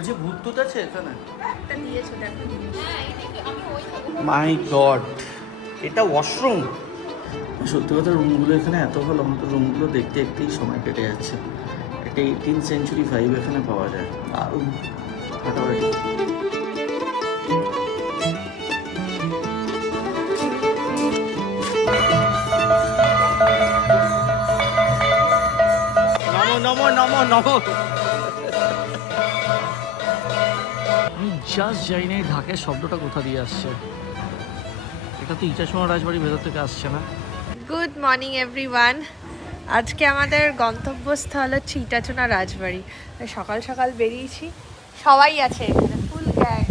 বলছি ভূত টুত আছে এখানে? একটা দিয়েছো দেখো। মাই গড, এটা ওয়াশরুম। সত্যি কথা রুমগুলো এখানে এত ভালো, আমাদের রুমগুলো দেখতে দেখতেই সময় কেটে যাচ্ছে। একটা 18th century ভাইব এখানে পাওয়া যায়। দারুণ ফাটাফাটি। নমো নমো নমো নমো। আমি জাস্ট যাই না ঢাকের শব্দটা কোথা দিয়ে আসছে। এটা তো ইটাচুনা রাজবাড়ি ভেতর থেকে আসছে না? Good morning everyone. আজকে আমাদের গন্তব্যস্থল হচ্ছে ইটাচুনা রাজবাড়ি। সকাল সকাল বেরিয়েছি, সবাই আছে এখানে, ফুল গ্যাং।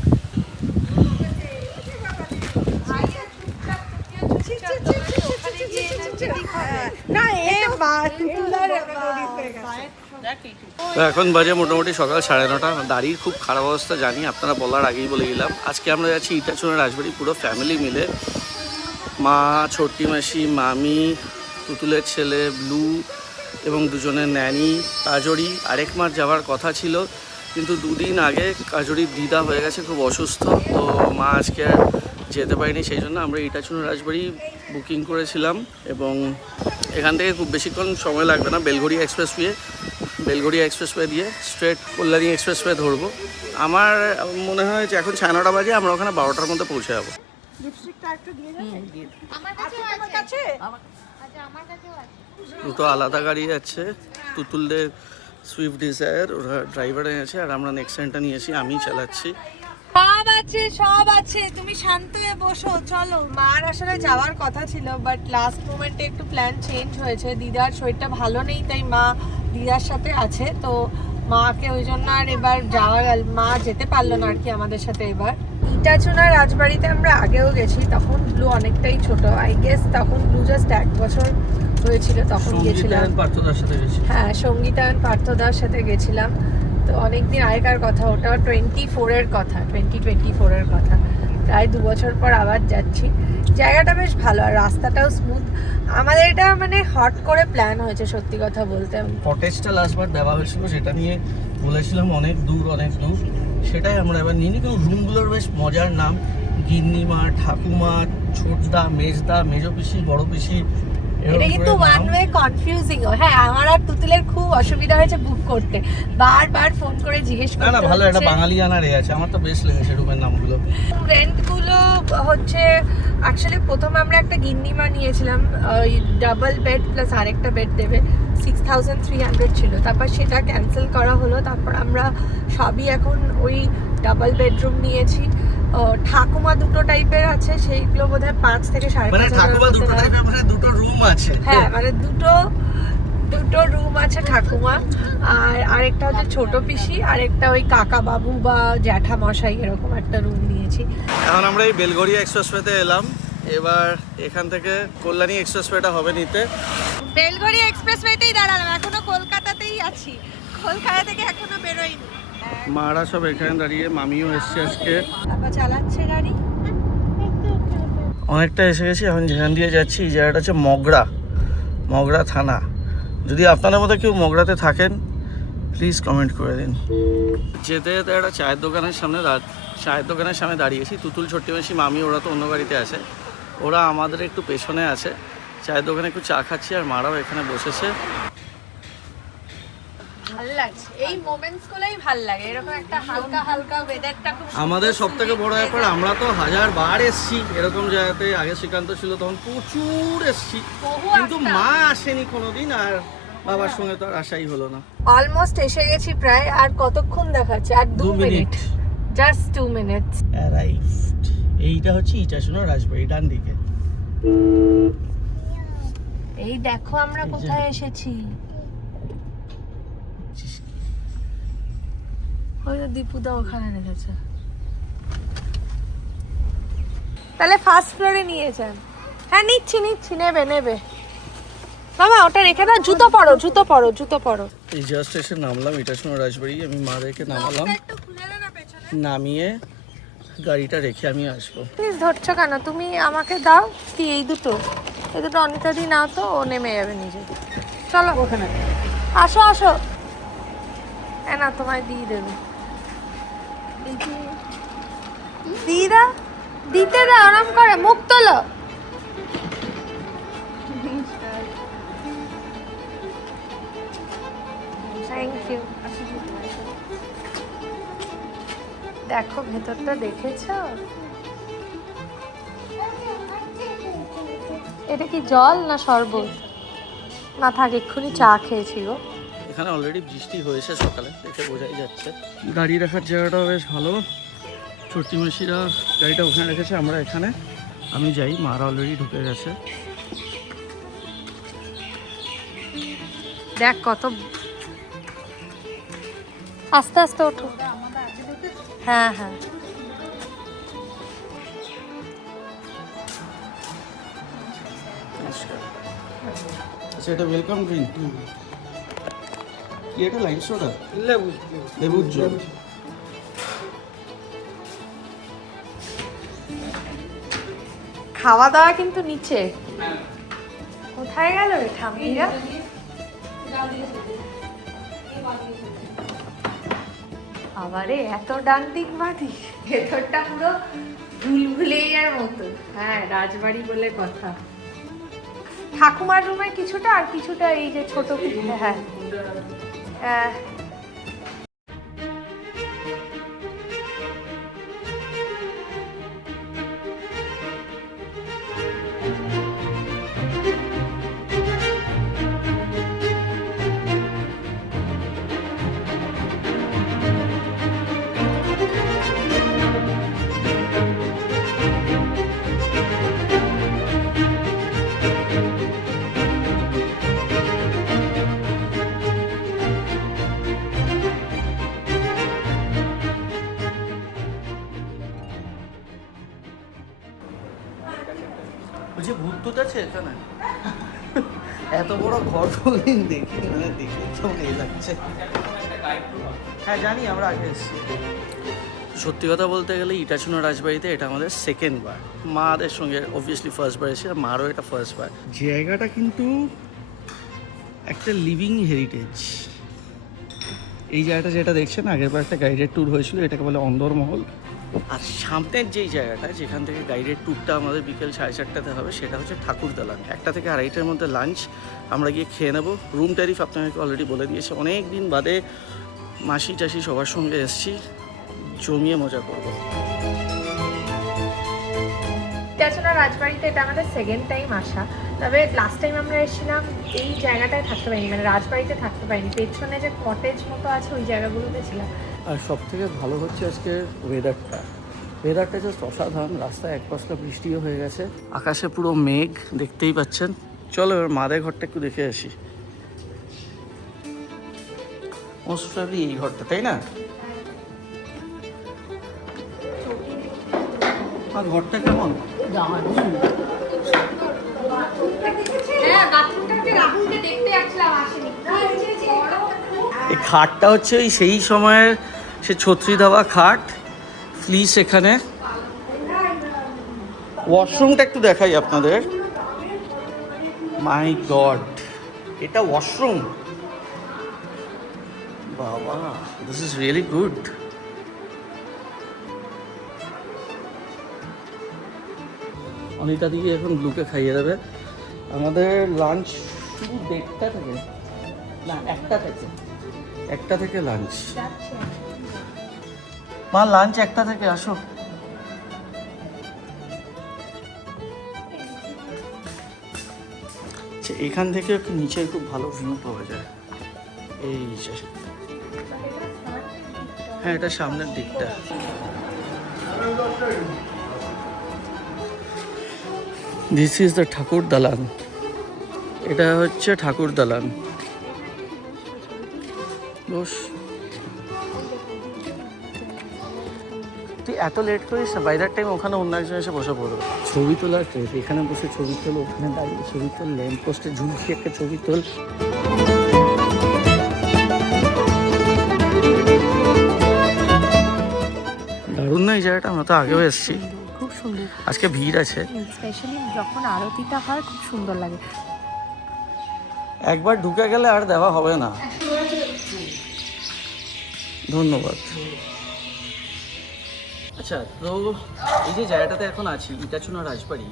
তো এখন বাজে মোটামুটি সকাল 9:30। দাঁড়িয়ে খুব খারাপ অবস্থা জানি, আপনারা বলার আগেই বলে গেলাম। আজকে আমরা যাচ্ছি ইটাচুনা রাজবাড়ি পুরো ফ্যামিলি মিলে। মা, ছোট্টি মাসি, মামি, তুতুলের ছেলে ব্লু এবং দুজনের ন্যানি কাজরি। আরেক মাস যাওয়ার কথা ছিল, কিন্তু 2 দিন আগে কাজরির দিদা হয়ে গেছে, খুব অসুস্থ। তো মা আজকে আর যেতে পারিনি, সেই জন্য আমরা ইটাচুনা রাজবাড়ি বুকিং করেছিলাম। এবং এখান থেকে খুব বেশিক্ষণ সময় লাগবে না। বেলঘড়িয়া এক্সপ্রেসওয়ে দিয়ে স্ট্রেট কল্যাণী এক্সপ্রেসওয়ে ধরবো। আমার মনে হয় যে এখন 9:30 বাজে, আমরা ওখানে 12টার মধ্যে পৌঁছে যাবো। দুটো আলাদা গাড়ি আছে, তুতুলদের সুইফট ডিজায়ার, ওরা ড্রাইভার আছে, আর আমরা নেক্সটটা নিয়েছি, আমি চালাচ্ছি। সব আছে, তুমি শান্ত হয়ে বসো। চলো, মার আসলে যাওয়ার কথা ছিল, বাট লাস্ট মোমেন্টে একটু প্ল্যান চেঞ্জ হয়েছে। দিদার শরীরটা ভালো নেই, তাই মা দিদার সাথে আছে। তো মাকে ওই জন্য আর এবার যাওয়া গেল, মা যেতে পারলো না আর কি আমাদের সাথে। এবার ইটাচুনা রাজবাড়িতে আমরা আগেও গেছি, তখন ব্লু অনেকটাই ছোট, আই গেস তখন ব্লু জাস্ট 1 বছর হয়েছিল, তখন গেছিলাম। হ্যাঁ, সঙ্গীতায়ন পার্থদার সাথে গেছিলাম। তো অনেকদিন আগেকার কথা, ওটা 2024 এর কথা। প্রায় 2 বছর পর আবার যাচ্ছি। জায়গাটা বেশ ভালো, আর রাস্তাটাও স্মুথ। আমাদের এটা মানে হট করে প্ল্যান হয়েছে, সত্যি কথা বলতে। কটেজটা লাস্টবার দেওয়া হয়েছিল, সেটা নিয়ে বলেছিলাম অনেক দূর। সেটাই আমরা এবার নিই। কিন্তু রুমগুলোর বেশ মজার নাম, গিন্নিমা, ঠাকুমা, ছোটদা, মেজদা, মেজো পিসি, বড় পিসি। এটা কিন্তু ওয়ান ওয়ে কনফিউজিং। হ্যাঁ, আমার আর তুতুলের খুব অসুবিধা হয়েছে বুক করতে, বারবার ফোন করে জিজ্ঞেস করতে। না ভালো, একটা বাঙালি আনার আছে, আমার তো বেশ লেগেছে রুমের নামগুলো। রেন্টগুলো হচ্ছে অ্যাকচুয়ালি প্রথমে আমরা একটা গিন্নিমা নিয়েছিলাম, ওই ডাবল বেড প্লাস আরেকটা বেড দেবে, 6300 ছিল। তারপর সেটা ক্যান্সেল করা হলো। তারপর আমরা সবই এখন ওই ডাবল বেডরুম নিয়েছি। ঠাকুমা দুটো টাইপের আছে, সেইগুলো বোধহয় 5 থেকে 5.5 ঠাকুমা দুটো টাইপের, মানে দুটো রুম আছে। হ্যাঁ, মানে দুটো রুম আছে ঠাকুমা, আর আরেকটা হচ্ছে ছোট পিসি, আর একটা ওই কাকা বাবু বা জ্যাঠা মশাই, এরকম একটা রুম নিয়েছি। এখন আমরা এই বেলঘড়িয়া এক্সপ্রেসওয়েতে এলাম। এবার এখান থেকে কল্যাণী এক্সপ্রেসওয়েটা হবে নিতে। বেলঘড়িয়া এক্সপ্রেসওয়েতেই দাঁড়ালাম, এখনো কলকাতাতেই আছি, কলকাতা থেকে এখনো বেরোইনি। মারা সব এখানে দাঁড়িয়ে, মামিও এসছে আজকে, বাবা চালাচ্ছে গাড়ি। অনেকটা এসে গেছি। এখন যেখান দিয়ে যাচ্ছি, এই জায়গাটা হচ্ছে মগরা থানা। যদি আপনাদের মধ্যে কেউ মগরাতে থাকেন, প্লিজ কমেন্ট করে দিন। যেতে যেতে একটা চায়ের দোকানের সামনে দাঁড়িয়েছি। তুতুল, ছোট্টি মাসি, মামি ওরা তো অন্য গাড়িতে আছে, ওরা আমাদের একটু পেছনে আছে। চায়ের দোকানে একটু চা খাচ্ছি, আর মারাও এখানে বসেছে। ভালো লাগছে, এই মোমেন্টসগুলোই ভালো লাগে, এরকম একটা হালকা ওয়েদারটা খুব। আমাদের সব থেকে বড় ব্যাপার, আমরা তো 1000বার এসছি এরকম জায়গাতে। আগে শ্রীকান্ত ছিল তখন প্রচুর এসছি, কিন্তু মা আসেনি কোনোদিন, আর বাবার সঙ্গে তো আর আসাই হলো না। অলমোস্ট এসে গেছি প্রায়। আর কতক্ষণ দেখাচ্ছে? আর 2 মিনিট, জাস্ট 2 মিনিটস। অ্যারাইভড। এইটা হচ্ছে ইটাচুনা রাজবাড়ি, ডান দিকে। এই দেখো আমরা কোথায় এসেছি। হয়তো দীপুদা ওখানে রেখেছে। তাহলে ফার্স্ট ফ্লোরে নিয়েছেন? হ্যাঁ, নিচ্ছি, নেবে। মামা ওটা রেখে দাও, জুতো পরো। এই জাস্ট এসে নামলাম ইটাচুনা রাজবাড়ি। আমি মাদেরকে নামালাম, নামিয়ে গাড়িটা রেখে আমি আসবো। প্লিজ ধরছো কেন? তুমি আমাকে দাও কি এই দুটো অনিতা দি নাও তো, ও নেমে যাবে নিজে। চলো ওখানে, আসো না, তোমায় দিয়ে দেবে। দিদা দিতে দাও, আরাম করে মুখ তোলো। Thank you. দেখো ভেতরটা দেখেছো? এটা কি জল না শরবত? না থাক, এক্ষুনি চা খেয়েছি গো। এখানে অলরেডি বৃষ্টি হয়েছে সকালে, দেখে বোঝাই যাচ্ছে। গাড়ি রাখার জায়গাটাও বেশ ভালো। ছোট্টি মাসিরা গাড়িটা ওখানে রেখেছে, আমরা এখানে। আমি যাই, মারা অলরেডি ঢুকে গেছে। দেখ কত আস্তে আস্তে ওঠো। হ্যাঁ হ্যাঁ, আচ্ছা, এটা ওয়েলকাম ড্রিঙ্ক কি? এটা লাইম সোডা, লেবুর জল। খাওয়া দাওয়া কিন্তু নিচে। কোথায় গেল রে ঠাম্মিরা? আবারে এত ডান দিক বাঁধি, ভেতরটা পুরো ভুলভুলাইয়ার মতো। হ্যাঁ, রাজবাড়ি বলে কথা। ঠাকুমার রুমে কিছুটা, আর কিছুটা এই যে ছোট। হ্যাঁ হ্যাঁ, বলছি ভূত টুত আছে এখানে? এত বড় ঘর কোনদিন দেখিনি, মানে দেখে কেমন এই লাগছে। হ্যাঁ জানি, আমরা আগে এসেছি। সত্যি কথা বলতে গেলে ইটাচুনা রাজবাড়িতে এটা আমাদের সেকেন্ড বার। মাদের সঙ্গে অবভিয়াসলি ফার্স্ট বার এসে, আর মারও এটা ফার্স্ট বার। জায়গাটা কিন্তু একটা লিভিং হেরিটেজ। এই জায়গাটা যেটা দেখছেন, আগের বার একটা গাইডেড ট্যুর হয়েছিল, এটাকে বলে অন্দরমহল। আর সামনের যেই জায়গাটা, যেখান থেকে গাইডেড ট্যুরটা আমাদের বিকেল 4:30টাতে হবে, সেটা হচ্ছে ঠাকুর দালান। 1টা থেকে 2:30টার মধ্যে লাঞ্চ, আমরা গিয়ে খেয়ে নেবো। রুম ট্যারিফ আপনাকে অলরেডি বলে দিয়েছে। অনেক দিন বাদে মাসি টাসি সবার সঙ্গে এসছি, জমিয়ে মজা করবো। ইটাচুনা রাজবাড়িতে এটা আমাদের সেকেন্ড টাইম আসা। তবে লাস্ট টাইম আমরা এসেছিলাম এই জায়গাটায় থাকতে পারিনি, মানে রাজবাড়িতে থাকতে পারিনি। পেছনে যে কটেজ মতো আছে ওই জায়গাগুলোতে ছিলাম। আর সব থেকে ভালো হচ্ছে আজকে ওয়েদারটা জাস্ট অসাধারণ। রাস্তায় এক পশলা বৃষ্টিও হয়ে গেছে, আকাশে পুরো মেঘ দেখতেই পাচ্ছেন। চলো এবার মাদের ঘরটা একটু দেখে আসি। মোস্ট প্রবাবলি এই ঘরটা, তাই না? আর ঘরটা কেমন? এই খাটটা হচ্ছে ওই সেই সময়ের সে ছত্রি দেওয়া খাট, ফ্লিস এখানে। ওয়াশরুমটা একটু দেখাই আপনাদের। মাই গড, এটা ওয়াশরুম! বাবা, this is really good. Anita দিকে এখন ব্লুকে খাইয়ে দেবে। আমাদের লাঞ্চ শুধু 1:30টা থেকে, না 1টা থেকে লাঞ্চ। মা লাঞ্চ 1টা থেকে, আসো। আচ্ছা, এখান থেকে একটু নিচে খুব ভালো ভিউ পাওয়া যায়। এই যে, হ্যাঁ এটা সামনের দিকটা। দিস ইজ দ্য ঠাকুর দালান। এটা হচ্ছে ঠাকুর দালান। বস, তুই এত লেট করিস না, বাই দ্যাট টাইম ওখানে অন্য একজন এসে বসে পড়বে। ছবি তোলার ট্রেপ, এখানে বসে ছবি তোল, ওখানে দাঁড়িয়ে ছবি তোল, ল্যাম্প পোস্টে ঝুলকি একটা ছবি তোল। দারুণ না এই জায়গাটা? আমরা তো আগেও এসেছি। খুব সুন্দর, আজকে ভিড় আছে, স্পেশালি যখন আরতিটা হয় খুব সুন্দর লাগে। একবার ঢুকে গেলে আর দেওয়া হবে না। ধন্যবাদ। আচ্ছা, তো এই যে জায়গাটাতে এখন আছি Itachuna Rajbari,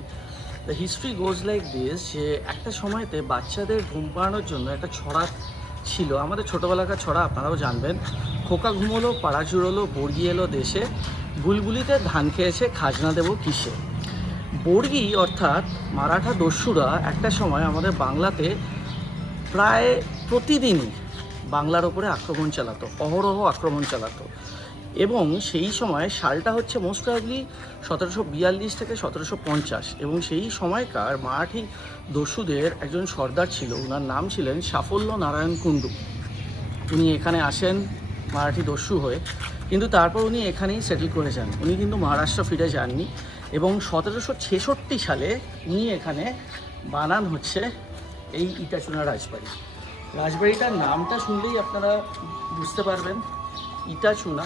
the history goes like this, যে একটা সময়তে বাচ্চাদের ঘুম পাড়ানোর জন্য একটা ছড়া ছিল, আমাদের ছোটোবেলাকার ছড়া আপনারাও জানবেন। খোকা ঘুমোলো, পাড়া চুড়োলো, বর্গি এলো দেশে, বুলবুলিতে ধান খেয়েছে, খাজনা দেবো কিসে। বর্গি অর্থাৎ মারাঠা দস্যুরা একটা সময় আমাদের বাংলাতে প্রায় প্রতিদিনই বাংলার ওপরে আক্রমণ চালাতো, অহরহ আক্রমণ চালাতো। এবং সেই সময় সালটা হচ্ছে মোস্ট প্রবাবলি 1742 থেকে 1750, এবং সেই সময়কার মারাঠি দস্যুদের একজন সর্দার ছিল, ওনার নাম ছিলেন সাফল্য নারায়ণ কুণ্ডু। উনি এখানে আসেন মারাঠি দস্যু হয়ে, কিন্তু তারপর উনি এখানেই সেটেল করে যান, উনি কিন্তু মহারাষ্ট্র ফিরে যাননি। এবং 1766 সালে উনি এখানে বানান হচ্ছে এই ইটাচুনা রাজবাড়ি। রাজবাড়িটার নামটা শুনলেই আপনারা বুঝতে পারবেন, ইটাচুনা,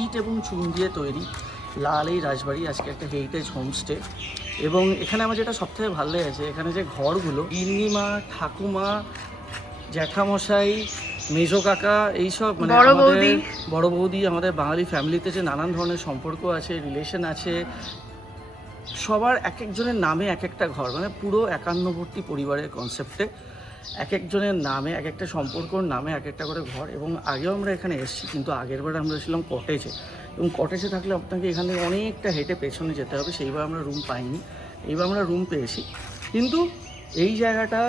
ইট এবং চুন দিয়ে তৈরি লাল এই রাজবাড়ি আজকে একটা হেরিটেজ হোমস্টে। এবং এখানে আমার যেটা সবথেকে ভালো লেগেছে, এখানে যে ঘরগুলো, গিন্নিমা, ঠাকুমা, জ্যাঠামশাই, মেজো কাকা, এইসব মানে আমাদের বড় বৌদি, আমাদের বাঙালি ফ্যামিলিতে যে নানান ধরনের সম্পর্ক আছে, রিলেশন আছে, সবার এক একজনের নামে এক একটা ঘর, মানে পুরো একান্নবর্তী পরিবারের কনসেপ্টে এক একজনের নামে এক একটা সম্পর্কর নামে এক একটা করে ঘর। এবং আগেও আমরা এখানে এসেছি, কিন্তু আগেরবার আমরা ছিলাম কটেজে, এবং কটেজে থাকলে আপনাকে এখান থেকে অনেকটা হেঁটে পেছনে যেতে হবে, সেইবার আমরা রুম পাইনি, এইবার আমরা রুম পেয়েছি। কিন্তু এই জায়গাটা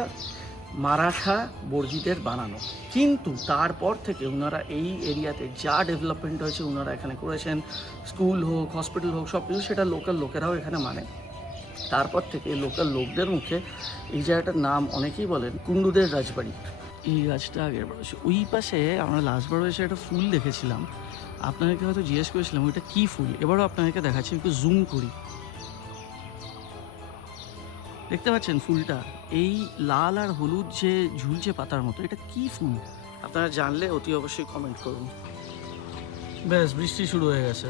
মারাঠা বর্গিদের বানানো, কিন্তু তারপর থেকে ওনারা এই এরিয়াতে যা ডেভেলপমেন্ট হয়েছে ওনারা এখানে করেছেন, স্কুল হোক, হসপিটাল হোক, সব কিছু সেটা লোকাল লোকেরাও এখানে মানে। তারপর থেকে লোকাল লোকদের মুখে এই জায়গাটার নাম অনেকেই বলেন কুণ্ডুদের রাজবাড়ি। এই গাছটা আগের বার ওই পাশে আমরা লাস্টবার এসে একটা ফুল দেখেছিলাম, আপনাদেরকে হয়তো জিজ্ঞেস করেছিলাম ওইটা কী ফুল, এবারও আপনাদেরকে দেখাচ্ছি, একটু জুম করি। দেখতে পাচ্ছেন ফুলটা, এই লাল আর হলুদ যে ঝুলছে পাতার মতো, এটা কি ফুল আপনারা জানলে অতি অবশ্যই কমেন্ট করুন। ব্যাস, বৃষ্টি শুরু হয়ে গেছে।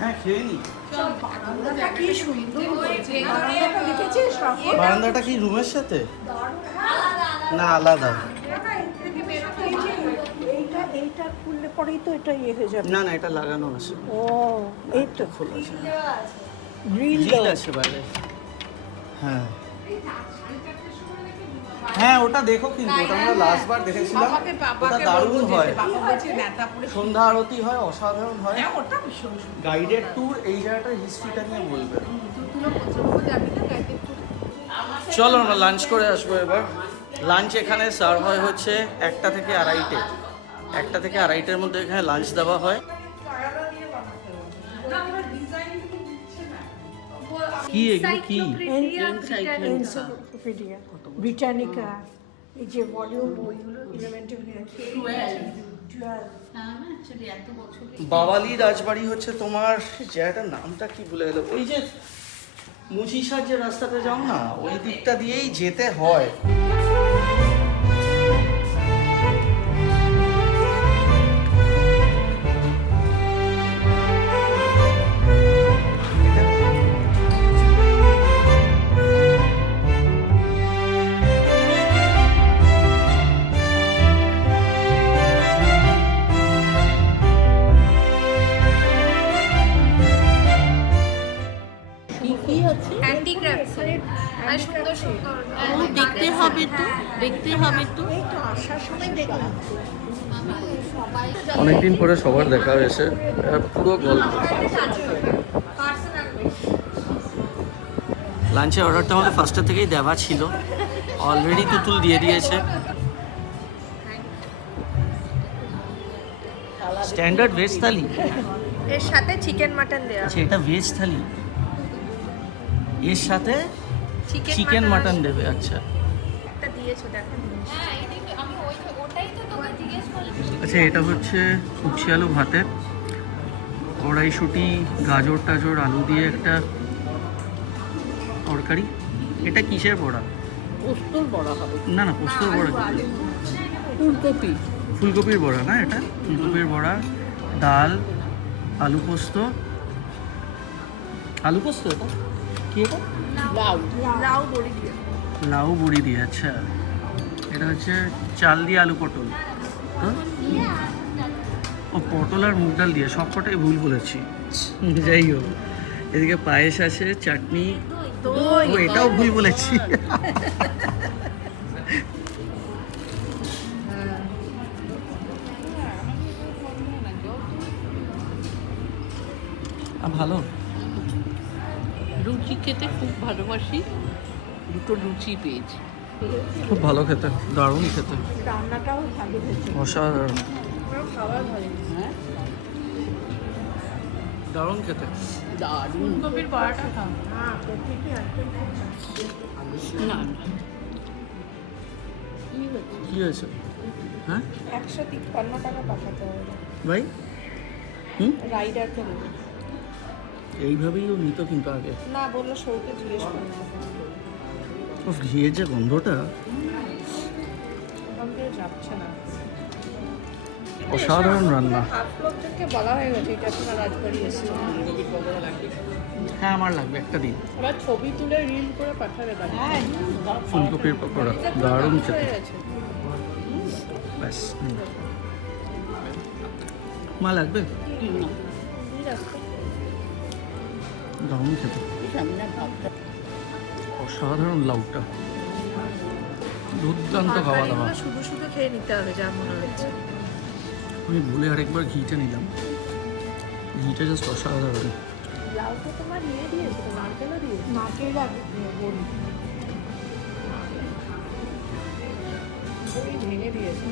হ্যাঁ, খেয়ে নি। বারান্দাটা কি রুমের সাথে না আলাদা? এইটা খুললে পরেই তো এটা ইয়ে হয়ে যাবে। না না, এটা লাগানো আছে। ও, এই তো খোলা আছে, গ্রিল গ্রিল আছে বাইরে। হ্যাঁ হ্যাঁ, ওটা দেখো, কিন্তু ওটা আমরা লাস্ট বার দেখেছিলাম, ওটা দারুণ হয়, সন্ধ্যা আরতি হয়, অসাধারণ হয়, গাইডেড ট্যুর। এই জায়গাটার হিস্ট্রিটা নিয়ে বলবেন। চলো আমরা লাঞ্চ করে আসবো এবার। লাঞ্চ এখানে সার্ভ হয় হচ্ছে 1টা থেকে 2:30, 1টা থেকে 2:30-এর মধ্যে এখানে লাঞ্চ দেওয়া হয়। কি এগুলো কি? এনসাইক্লোপিডিয়া ব্রিটানিকা, এই যে ভলিউম বইগুলো, বাওয়ালি রাজবাড়ি হচ্ছে তোমার জায়গাটার নামটা কি ভুলে গেল, ওই যে মুচিসার যে রাস্তাটা যাও না, ওই দিকটা দিয়েই যেতে হয়। দেখতে হবে তো, দেখতে হবে তো। এই তো আসার সময় দেখলাম। অনেকদিন পরে সবার দেখা হয়েছে, পুরো গল্প। লাঞ্চের অর্ডারটা আমাদের ফার্স্টের থেকেই দেওয়া ছিল, অলরেডি তুতুল দিয়ে দিয়েছে। স্ট্যান্ডার্ড ভেজ থালি, এর সাথে চিকেন মাটন দেওয়া। আচ্ছা এটা ভেজ থালি, এর সাথে চিকেন মাটন দেবে। আচ্ছা একটা দিয়েছো দেখো। আচ্ছা, এটা হচ্ছে উচ্ছে আলু ভাতের, কড়াইশুঁটি, গাজর টাজর, আলু দিয়ে একটা তরকারি। এটা কিসের বড়া? পোস্তর বড়া হবে, না না, পোস্তর বড়া, ফুলকপি, ফুলকপির বড়া না, এটা ফুলকপির বড়া, ডাল, আলু পোস্ত। আলু পোস্ত এটা কি? এটা লাউ, লাউ বড়ি দিয়ে। লাউ বড়ি দিয়ে, আচ্ছা এটা হচ্ছে চাল দিয়ে আলু পটল তো? ও পটল আর মুগ ডাল দিয়ে, সবকটাই ভুল বলেছি। যাই হোক, এদিকে পায়েস আছে, চাটনি, ও এটাও ভুল বলেছি। ভালো, লুচি খেতে খুব ভালোবাসি, দুটো লুচি পেয়েছি। খুব ভালো খেতে, দারুণ খেতে, রান্নাটাও ভালো হয়েছে, অসাধারণ, খাবার ভালো। হ্যাঁ, দারুণ খেতে। দারুণ। কপির বড়াটা খাও। হ্যাঁ, প্রত্যেকটি একদম না না, কি হয়েছে? হ্যাঁ 153 টাকা পাঠাতে হবে ভাই, হুম, রাইডারকে দেবে। এইভাবেই ও নিত কিন্তু আগে। না বললো সৌকে জিজ্ঞেস করবো, ও ঘিয়ের যে গন্ধটা, ওখান থেকে যাচ্ছে না। অসাধারণ রান্না। হাফ লোকজনকে বলা হয়ে গেছে এটা তোমার রাজবাড়ি এসে। হ্যাঁ আমার লাগবে, একটা দিন। এবার ছবি তুলে রিল করে পাঠাবে বাড়ি। হ্যাঁ ফুলকপির পকোড়া দারুণ খেতে, হয়ে গেছে। ব্যাস। মা লাগবে, দারুণ খেতে, সামনে ভাবটা অসাধারণ লাউটা, দুর্দান্ত খাওয়া দাওয়া। এগুলো শুধু শুধু খেয়ে নিতে হবে যা মনে হচ্ছে। আমি ভুলে আরেকবার ঘিটা নিলাম, ঘিটা জাস্ট অসাধারণ। লাউ তো তোমার নিয়ে দিয়েছে, তো নারকেলও দিয়েছে। নারকেল আর বড়ি বড়ি ভেঙে দিয়েছে।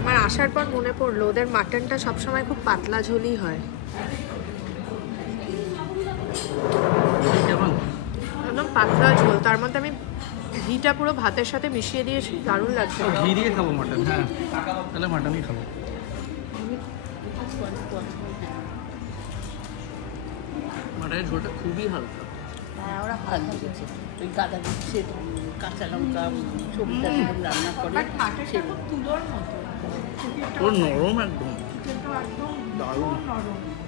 আমার আসার পর মনে পড়লো ওদের মাটনটা সবসময় খুব পাতলা ঝোলই হয়, কেমন? একদম পাতলা ঝোল। তার মধ্যে আমি ঘিটা পুরো ভাতের সাথে মিশিয়ে দিয়েছি, দারুণ লাগছে। ঘি দিয়ে খাবো মাটন, হ্যাঁ তাহলে মাটনই খাবো। মাটনের ঝোলটা খুবই হালকা। হ্যাঁ, ওরা ভালো লেগেছে। ওই গাদা দিচ্ছে, কাঁচা লঙ্কা, ছবিটা যেরকম রান্না করে সেরকম। তুলোর মতো পুরো নরম একদম, দারুণ।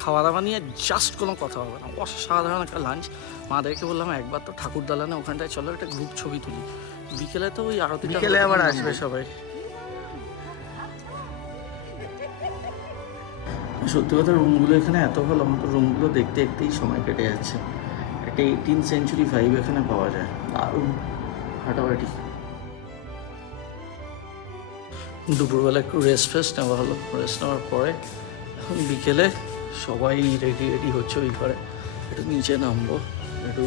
খাওয়া দাওয়া নিয়ে জাস্ট কোনো কথা হবে না, অসাধারণ একটা লাঞ্চ। মাদেরকে বললাম একবার তো ঠাকুর দালানে ওখানটায় চলো একটা গ্রুপ ছবি তুলি, বিকেলে তো ওই আরতি, বিকেলে আবার আসবে সবাই। সত্যি কথা, রুমগুলো এখানে এত ভালো, আমাদের রুমগুলো দেখতে দেখতেই সময় কেটে যাচ্ছে। একটা 18th century ভাইব এখানে পাওয়া যায়, দারুণ ফাটাফাটি। দুপুরবেলা একটু রেস্ট ফেস্ট নেওয়া হলো, রেস্ট নেওয়ার পরে এখন বিকেলে সবাই রেডি হচ্ছে ওই ঘরে, একটু নিচে নামবো, একটু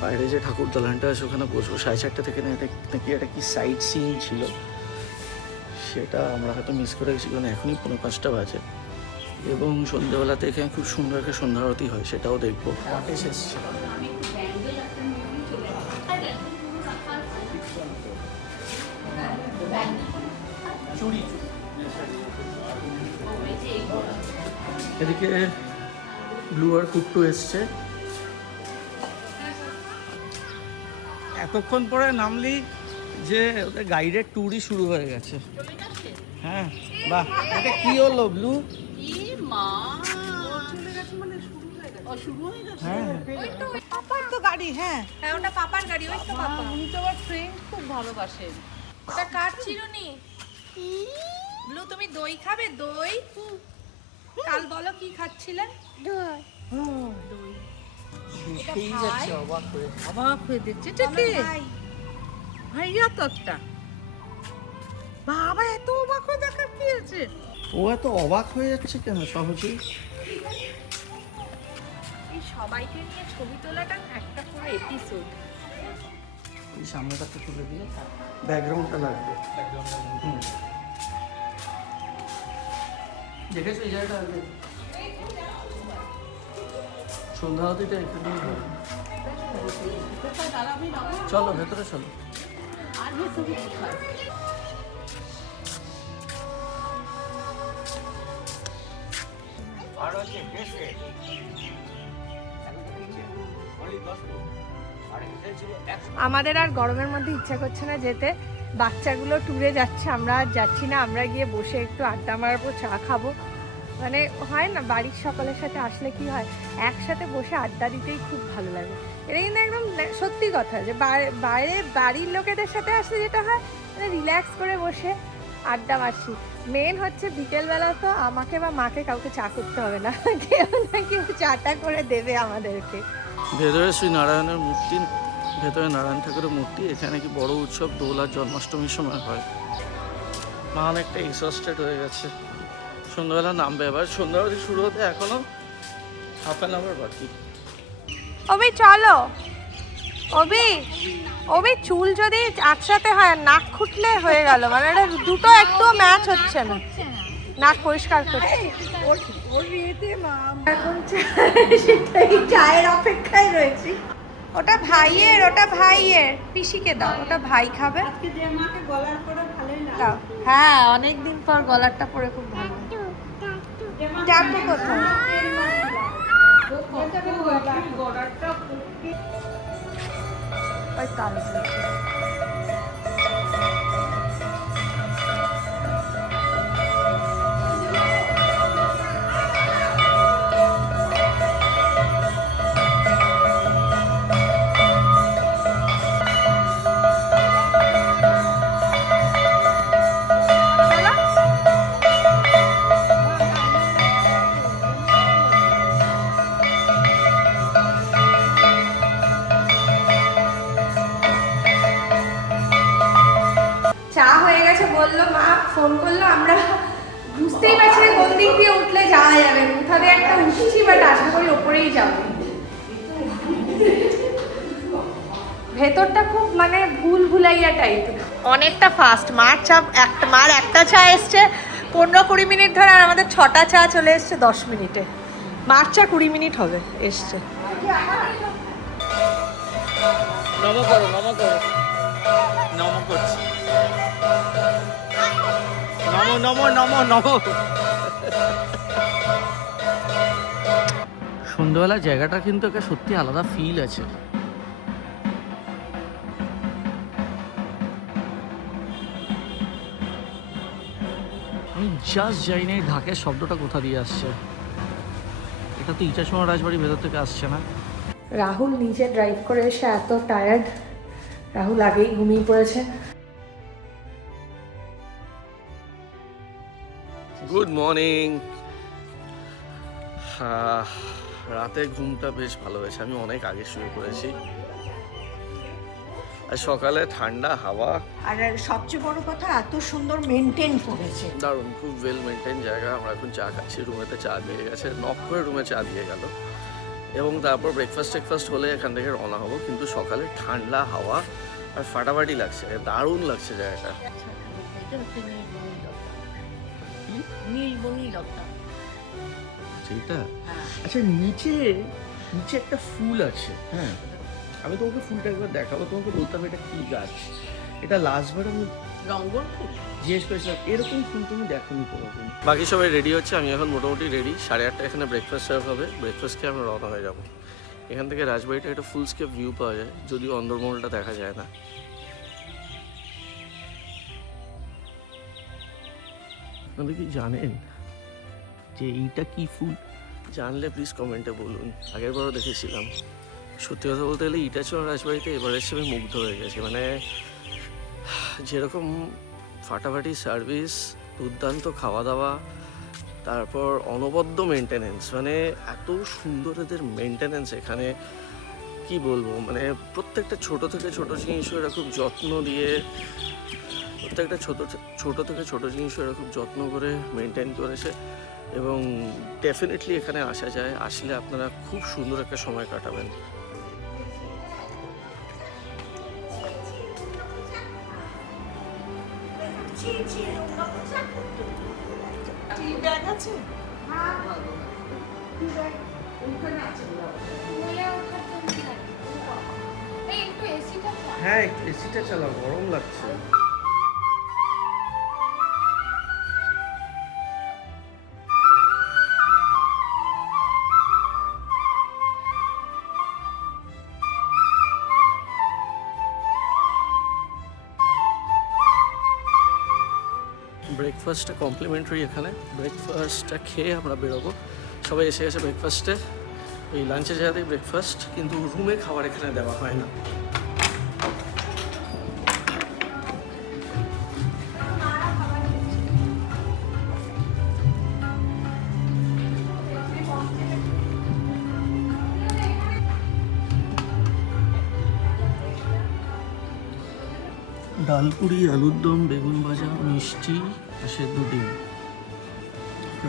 বাইরে যে ঠাকুর দালানটা আছে ওখানে বসবো। 4:30 থেকে নাকি একটা কি সাইট সিইং ছিল, সেটা আমরা হয়তো মিস করে গেছি, কারণ এখনই 4:45 বাজে। এবং সন্ধ্যেবেলাতে এখানে খুব সুন্দর একটা সন্ধ্যা আরতি হয়, সেটাও দেখবো। এসেছে এদিকে ব্লু আর কুট্টু এসছে, এতক্ষণ পরে নামলি যে ওদের গাইডের ট্যুরই শুরু হয়ে গেছে। হ্যাঁ বাহ, এটা কি হলো ব্লু? হ্যাঁ পাপার তো গাড়ি। হ্যাঁ হ্যাঁ, ওটা পাপার গাড়ি, ওই তো পাপা। উনি তো আবার ট্রেন খুব ভালোবাসেন। ওটা কার চিরুনি? ব্লু তুমি দই খাবে? দই কাল বলো কি খাচ্ছিলে? দেখেই যাচ্ছে, অবাক হয়ে দেখছে। এটা কে? ভাইয়া তো একটা। বাবা, এত অবাক হয়ে দেখার কি আছে? ও এত অবাক হয়ে যাচ্ছে কেন সহজেই? এই সবাইকে নিয়ে ছবি তোলাটা একটা পুরো এপিসোড। এই সামনেটাকে তুলে দিয়ে ব্যাকগ্রাউন্ডটা লাগবে। হুম, দেখেছো এই জায়গাটা আগে? সন্ধ্যা আরতিটা এখানেই হয়। চলো ভেতরে চলো। আর ভেতরে কোথায়? আমাদের আর গরমের মধ্যে ইচ্ছা করছে না যেতে, বাচ্চাগুলো ট্যুরে যাচ্ছে, আমরা আর যাচ্ছি না। আমরা গিয়ে বসে একটু আড্ডা মারবো, চা খাবো। মানে হয় না বাড়ির সকলের সাথে আসলে কি হয়, একসাথে বসে আড্ডা দিতেই খুব ভালো লাগে। এটা কিন্তু একদম সত্যি কথা যে বাইরে বাড়ির লোকেদের সাথে আসলে যেটা হয় মানে রিল্যাক্স করে বসে আড্ডা মারছি। মেন হচ্ছে বিকেলবেলা তো আমাকে বা মাকে কাউকে চা করতে হবে না, কেউ না কেউ চাটা করে দেবে আমাদেরকে। ভেতরে শ্রী নারায়ণের মূর্তি, ভেতরে নারায়ণ ঠাকুরের মূর্তি। এখানে কি বড় উৎসব দোল আর জন্মাষ্টমীর সময় হয়। মা অনেকটা এক্সস্টেড হয়ে গেছে, সন্ধ্যাবেলা নামবে। এবার সন্ধ্যাবেলা শুরু হতে এখনো হাফ অ্যান আওয়ার বাকি। অবি চলো, অবি চুল যদি একসাথে হয় নাক খুঁটলে হয়ে গেল, মানে এটা দুটো একটু ম্যাচ হচ্ছে না। নাক পরিষ্কার করছে ওর বিয়েতে মা এখন সেটাই চায়ের অপেক্ষায় রয়েছি। ওটা ভাইয়ের পিসিকে দাও, ওটা ভাই খাবে। আজকে যে মাকে গলার পরে ভালোই লাগে। দাও। হ্যাঁ অনেকদিন পর গলারটা পরে খুব ভালো। যাবো কোথায়? ওই তাল চা হয়ে গেছে বললো মা, ফোন করলো। আমরা বুঝতেই পারছি না কোন দিক দিয়ে উঠলে যাওয়া যাবে, কোথা দিয়ে একটা উঠছি, বাট আশা করি ওপরেই যাবো। ভেতরটা খুব মানে ভুলাইয়া টাইপ, অনেকটা ফাস্ট। মার একটা চা এসছে 15-20 মিনিট ধরে, আর আমাদের 6টা চা চলে এসছে 10 মিনিটে। মার চা 20 মিনিট হবে এসছে। নমো করো, নমো করো, নমো করছি, নমো নমো নমো নমো। সন্ধ্যাবেলা জায়গাটা কিন্তু একটা সত্যি আলাদা ফিল আছে। আমি জাস্ট জানি না এই ঢাকের শব্দটা কোথা দিয়ে আসছে। এটা তো ইটাচুয়া রাজবাড়ির ভেতর থেকে আসছে না। রাহুল নিজে ড্রাইভ করে এসে এত টায়ার্ড, রাহুল আগেই ঘুমিয়ে পড়েছে। Good morning. রাতে ঘুমটা বেশ ভালো হয়েছে, আমি অনেক আগে শুয়ে পড়েছি। আর সকালে ঠান্ডা হাওয়া, আর সবচেয়ে বড় কথা এত সুন্দর মেনটেন করেছে। দারুণ, খুব ওয়েল মেনটেন জায়গা। আমরা এখন চা খাচ্ছি, রুমেতে চা দিয়ে গেছে, নক করে রুমে চা দিয়ে গেল, এবং তারপর ব্রেকফাস্ট হলে এখান থেকে রওনা হবো। কিন্তু সকালে ঠান্ডা হাওয়া আর ফাটাফাটি লাগছে, দারুণ লাগছে জায়গাটা। এটা হচ্ছে নীলবনি লতা। সেইটা হ্যাঁ। আচ্ছা, নিচে একটা ফুল আছে। হ্যাঁ, আমি তোমাকে ফুলটা একবার দেখাবো, তোমাকে বলতে হবে এটা কি গাছ। এটা লাস্টবার আমি রঙ্গন ফুল জিজ্ঞেস করেছিলাম, এরকম ফুল তুমি দেখোনি কোনোদিন। বাকি সবাই রেডি হচ্ছে, আমি এখন মোটামুটি রেডি। 8:30 এখানে ব্রেকফাস্ট সার্ভ হবে, ব্রেকফাস্ট খেয়ে আমরা রওনা হয়ে যাবো। এখান থেকে রাজবাড়িটা একটা ফুল স্কেপ ভিউ পাওয়া যায়, যদিও অন্দরমহলটা দেখা যায় না। আপনি কি জানেন যে এইটা কি ফুল? জানলে প্লিজ কমেন্টে বলুন। আগের বারও দেখেছিলাম। সত্যি কথা বলতে গেলে ইটাচুয়া রাজবাড়িতে এবার এসে আমি মুগ্ধ হয়ে গেছি। মানে যেরকম ফাটাফাটি সার্ভিস, দুর্দান্ত খাওয়া দাওয়া, তারপর অনবদ্য মেনটেনেন্স, মানে এত সুন্দর এদের মেনটেনেন্স এখানে, কি বলবো। মানে প্রত্যেকটা ছোট থেকে ছোট জিনিসও এরা খুব যত্ন দিয়ে, প্রত্যেকটা ছোট থেকে ছোট জিনিসও এরা খুব যত্ন করে মেনটেন করেছে। এবং ডেফিনেটলি এখানে আসা যায়, আসলে আপনারা খুব সুন্দর একটা সময় কাটাবেন। হ্যাঁ, একটু এসিটা চালাও, গরম লাগছে। ব্রেকফাস্টটা কমপ্লিমেন্টারি এখানে। ব্রেকফাস্টটা খেয়ে আমরা বেরোবো। সবাই এসে গেছে ব্রেকফাস্টে, এই লাঞ্চের জায়গাতেই ব্রেকফাস্ট, কিন্তু রুমে খাবার এখানে দেওয়া হয় না। ডালপুরি, আলুর দম, বেগুন ভাজা, মিষ্টি আর সেদ্ধ ডিম।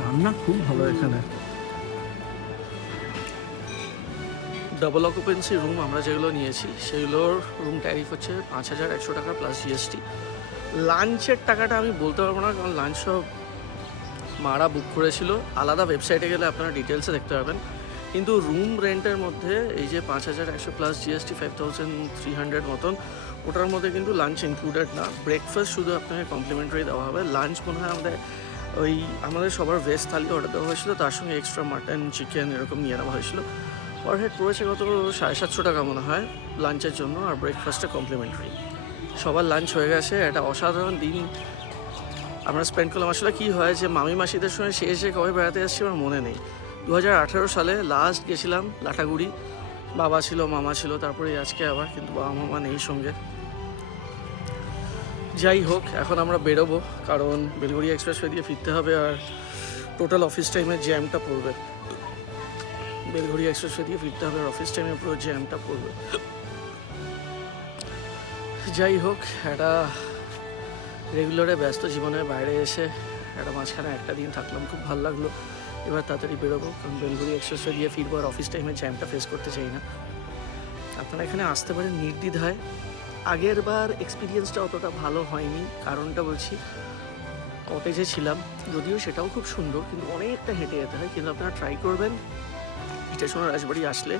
রান্না খুব ভালো এখানে। ডাবল অকুপেন্সি রুম আমরা যেগুলো নিয়েছি সেগুলোর রুম ট্যারিফ হচ্ছে 5,100 টাকা প্লাস জিএসটি। লাঞ্চের টাকাটা আমি বলতে পারবো না, কারণ লাঞ্চ সব মারা বুক করেছিল। আলাদা ওয়েবসাইটে গেলে আপনারা ডিটেলসে দেখতে পাবেন। কিন্তু রুম রেন্টের মধ্যে এই যে 5,100 প্লাস জিএসটি 5,300 মতন, ওটার মধ্যে কিন্তু লাঞ্চ ইনক্লুডেড না। ব্রেকফাস্ট শুধু আপনাকে কমপ্লিমেন্টারি দেওয়া হবে। লাঞ্চ মনে হয় আমাদের সবার ভেজ থালি অর্ডার দেওয়া হয়েছিল, তার সঙ্গে এক্সট্রা মাটন, চিকেন এরকম নিয়ে নেওয়া হয়েছিল। পার হেড পড়েছে কত 750 টাকা মনে হয় লাঞ্চের জন্য, আর ব্রেকফাস্টটা কমপ্লিমেন্টারি। সবার লাঞ্চ হয়ে গেছে। একটা অসাধারণ দিন আমরা স্পেন্ড করলাম। আসলে কী হয় যে মামি মাসিদের সঙ্গে শেষে কবে বেড়াতে এসেছি আমার মনে নেই। 2018 সালে লাস্ট গেছিলাম লাটাগুড়ি, বাবা ছিল, মামা ছিল, তারপরে আজকে আবার, কিন্তু বাবা মামা নেই সঙ্গে। যাই হোক, এখন আমরা বেরোবো, কারণ বেলঘড়িয়া এক্সপ্রেসওয়ে দিয়ে ফিরতে হবে, আর টোটাল অফিস টাইমের জ্যামটা পড়বে। বেলঘড়িয়া এক্সপ্রেসওয়ে দিয়ে ফিরতে হবে, আর অফিস টাইমে পুরো জ্যামটা পড়বে। যাই হোক, একটা রেগুলারে ব্যস্ত জীবনের বাইরে এসে একটা মাঝখানে একটা দিন থাকলাম, খুব ভালো লাগলো। এবার তাড়াতাড়ি বেরোবো, কারণ বেলঘড়িয়া এক্সপ্রেসওয়ে দিয়ে ফিরবো, আর অফিস টাইমের জ্যামটা ফেস করতে চাই না। আপনারা এখানে আসতে পারেন নির্দ্বিধায়। আগের বার এক্সপিরিয়েন্সটা অতটা ভালো হয়নি, কারণটা বলছি, কটেজে ছিলাম, যদিও সেটাও খুব সুন্দর, কিন্তু অনেকটা হেঁটে যেতে হয়। কিন্তু আপনারা ট্রাই করবেন ইটাচুনা রাজবাড়ি আসলে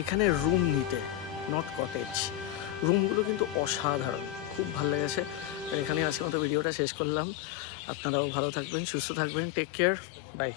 এখানে রুম নিতে, নট কটেজ। রুমগুলো কিন্তু অসাধারণ, খুব ভালো লেগেছে। এখানে আজকের মতো ভিডিওটা শেষ করলাম। আপনারাও ভালো থাকবেন, সুস্থ থাকবেন, টেক কেয়ার, বাই।